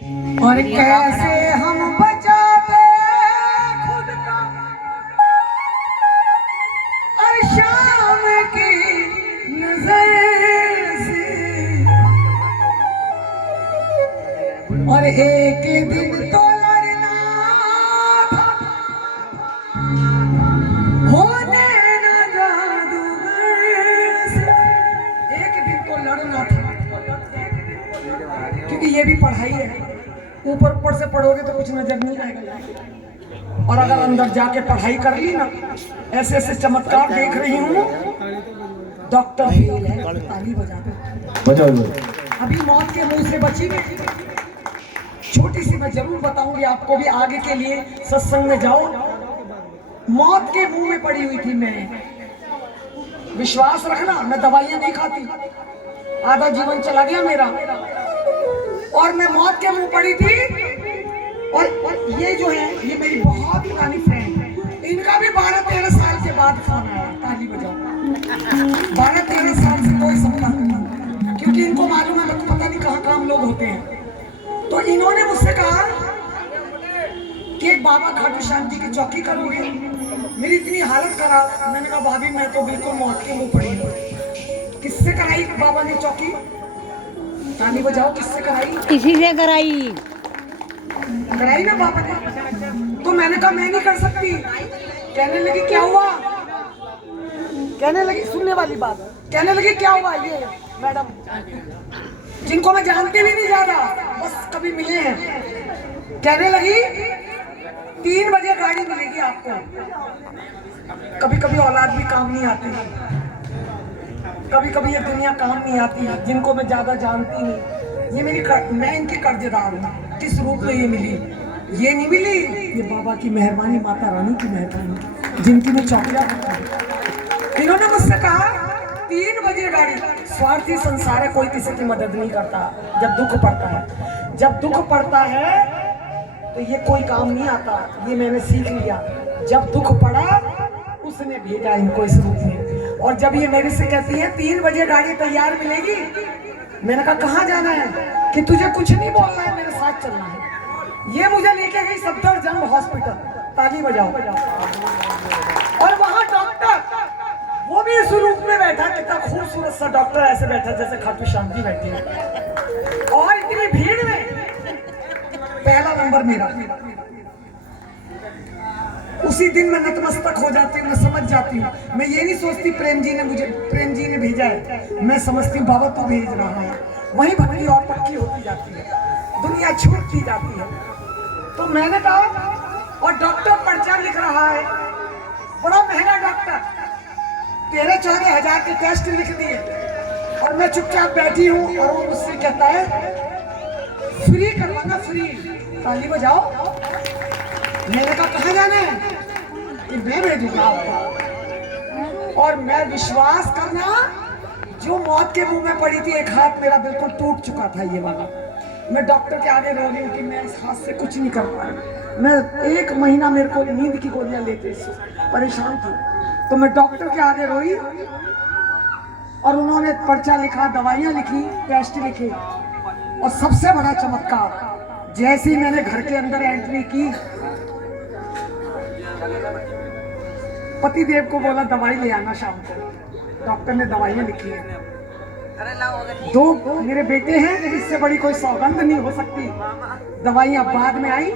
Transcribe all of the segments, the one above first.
और कैसे हम बचाते खुद का और शाम की नजर से। और एक दिन तो लड़ना था होने न जादूगर से। एक दिन तो लड़ना था, क्योंकि ये भी पढ़ाई है। ऊपर ऊपर से पढ़ोगे तो कुछ नजर नहीं आएगा, और अगर अंदर जाके पढ़ाई कर ली ना, ऐसे ऐसे चमत्कार देख रही हूँ। डॉक्टर फेल है, ताली बजा दो। अभी मौत के मुंह से बची नहीं। छोटी सी मैं जरूर बताऊंगी आपको भी आगे के लिए। सत्संग में जाओ, मौत के मुंह में पड़ी हुई थी मैं। विश्वास रखना, मैं दवाइयां नहीं खाती, आधा जीवन चला गया मेरा, और मैं मौत के मुंह पड़ी थी। और ये जो है, ये मेरी बहुत पुरानी फ्रेंड है, इनका भी 12-13 साल के बाद फोन आया। ताली बजाओ। 12-13 साल से कोई संपर्क नहीं, क्योंकि इनको मालूम है पता नहीं कहाँ काम लोग होते हैं। तो इन्होंने मुझसे कहा कि एक बाबा खाटू श्याम जी की चौकी करोगे। मेरी इतनी हालत खराब। मैंने कहा भाभी मैं तो बिल्कुल मौत के मुंह पड़ी हूँ। किससे कराई बाबा ने चौकी? ताली बजाओ। किससे कराई? इसी से कराई ना बाबा ने। तो मैंने कहा मैं नहीं कर सकती। कहने लगी क्या हुआ? कहने लगी, सुनने वाली बात, कहने लगी क्या हुआ? ये मैडम जिनको मैं जानती भी नहीं ज्यादा, बस कभी मिले हैं, कहने लगी 3 बजे गाड़ी मिलेगी आपको। कभी कभी औलाद भी काम नहीं आती, कभी कभी ये दुनिया काम नहीं आती। जिनको मैं ज्यादा जानती नहीं, ये मेरी मैं इनकी कर्जदार हूँ। किस रूप में ये मिली? ये नहीं मिली, ये बाबा की मेहरबानी, माता रानी की मेहरबानी, जिनकी मैं चौकिया करता हूँ। इन्होंने मुझसे कहा 3 बजे गाड़ी। स्वार्थी संसार है, कोई किसी की मदद नहीं करता जब दुख पड़ता है। जब दुख पड़ता है तो ये कोई काम नहीं आता, ये मैंने सीख लिया। जब दुख पड़ा उसने भेजा इनको इस रूप में। और जब ये मेरे से कहती है 3 बजे गाड़ी तैयार मिलेगी, मैंने कहा कहाँ जाना है? कि तुझे कुछ नहीं बोलना है, मेरे साथ चलना है। ये मुझे लेके गई सफदरजंग हॉस्पिटल। ताली बजाओ। और वहां डॉक्टर, वो भी इस रूप में बैठा, कितना खूबसूरत सा डॉक्टर ऐसे बैठा जैसे खाटू श्याम जी बैठी है। और इतनी भीड़ में पहला नंबर मेरा। उसी दिन मैं नतमस्तक हो जाती हूँ, मैं समझ जाती हूँ। मैं ये नहीं सोचती प्रेम जी ने भेजा है। मैं समझती हूँ बाबा तू भेज रहा है। वही भक्ति और पक्की होती जाती है, दुनिया छूटती जाती है। तो मैंने कहा, और डॉक्टर पर्चा लिख रहा है, बड़ा महंगा डॉक्टर, 13-14 हजार के टेस्ट लिख दिए। और मैं चुपचाप बैठी हूँ, और वो मुझसे कहता है फ्री करवाना, फ्री। ताली बजाओ। मैंने कहा कहाँ जाना है? कि मैं भेजूंगा आपको। और मैं, विश्वास करना, जो मौत के मुंह में पड़ी थी, एक हाथ मेरा बिल्कुल टूट चुका था ये वाला। मैं डॉक्टर के आगे रो रही हूँ कि मैं इस हाथ से कुछ नहीं कर पाई। मैं 1 महीना मेरे को नींद की गोलियां लेते परेशान थी। तो मैं डॉक्टर के आगे रोई, और उन्होंने पर्चा लिखा, दवाइयां लिखी, टेस्ट लिखे। और सबसे बड़ा चमत्कार, जैसे ही मैंने घर के अंदर एंट्री की, पति देव को बोला दवाई ले आना शाम को। डॉक्टर ने दवाइयां लिखी है। 2 मेरे बेटे हैं, इससे बड़ी कोई सौगंध नहीं हो सकती। दवाइयां बाद में आई।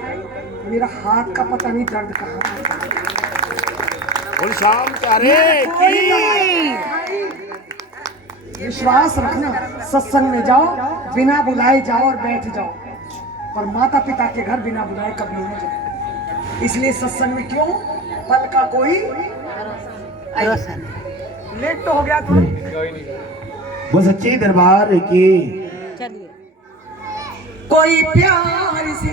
मेरा हाथ का पता नहीं दर्द कहाँ। विश्वास रखना, सत्संग में जाओ, बिना बुलाए जाओ और बैठ जाओ, पर माता पिता के घर बिना बुलाए कभी नहीं जाओ। इसलिए सत्संग में क्यों? पल का कोई भरोसा नहीं। लेट तो हो गया था। वो सच्चे दरबार की चलिए कोई प्यार से